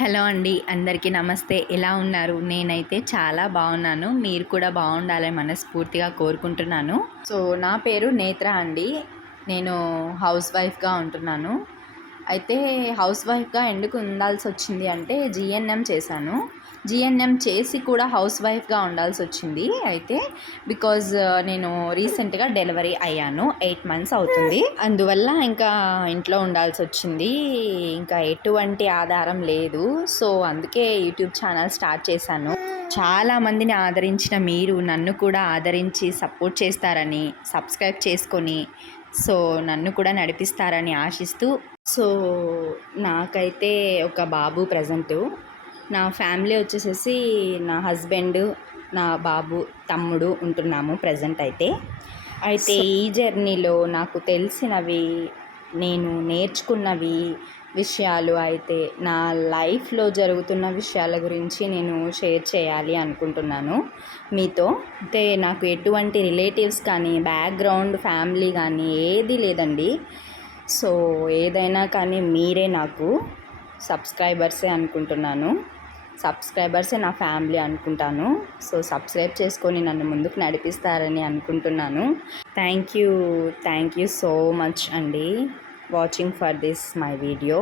Hello అండి, అందరికీ నమస్తే. ఎలా ఉన్నారు? నేనైతే చాలా బాగున్నాను. మీరు కూడా బాగుండాలని మనస్ఫూర్తిగా కోరుకుంటున్నాను. సో నా పేరు నేత్ర అండి. నేను హౌస్ వైఫ్గా ఉంటున్నాను. అయితే హౌస్ వైఫ్గా ఎందుకు ఉండాల్సి వచ్చింది అంటే జీఎన్ఎం చేశాను. జీఎన్ఎం చేసి కూడా హౌస్ వైఫ్గా ఉండాల్సి వచ్చింది. అయితే బికాజ్ నేను రీసెంట్గా డెలివరీ అయ్యాను. 8 months అవుతుంది. అందువల్ల ఇంకా ఇంట్లో ఉండాల్సి వచ్చింది. ఇంకా ఎటువంటి ఆధారం లేదు. సో అందుకే యూట్యూబ్ ఛానల్ స్టార్ట్ చేశాను. చాలామందిని ఆదరించిన మీరు నన్ను కూడా ఆదరించి సపోర్ట్ చేస్తారని, సబ్స్క్రైబ్ చేసుకొని సో నన్ను కూడా నడిపిస్తారని ఆశిస్తూ, సో నాకైతే ఒక బాబు ప్రజెంటు. నా ఫ్యామిలీ వచ్చేసేసి నా హస్బెండ్, నా బాబు, తమ్ముడు ఉంటున్నాము ప్రజెంట్ అయితే ఈ జర్నీలో నాకు తెలిసినవి, నేను నేర్చుకున్నవి విషయాలు అయితే నా లైఫ్లో జరుగుతున్న విషయాల గురించి నేను షేర్ చేయాలి అనుకుంటున్నాను మీతో. అయితే నాకు ఎటువంటి రిలేటివ్స్ కానీ, బ్యాక్గ్రౌండ్ ఫ్యామిలీ కానీ ఏది లేదండి. సో ఏదైనా కానీ మీరే నాకు సబ్స్క్రైబర్సే అనుకుంటున్నాను. సబ్స్క్రైబర్సే నా ఫ్యామిలీ అనుకుంటాను. సో సబ్స్క్రైబ్ చేసుకొని నన్ను ముందుకు నడిపిస్తారని అనుకుంటున్నాను. థ్యాంక్ యూ సో మచ్ అండి watching for this my video.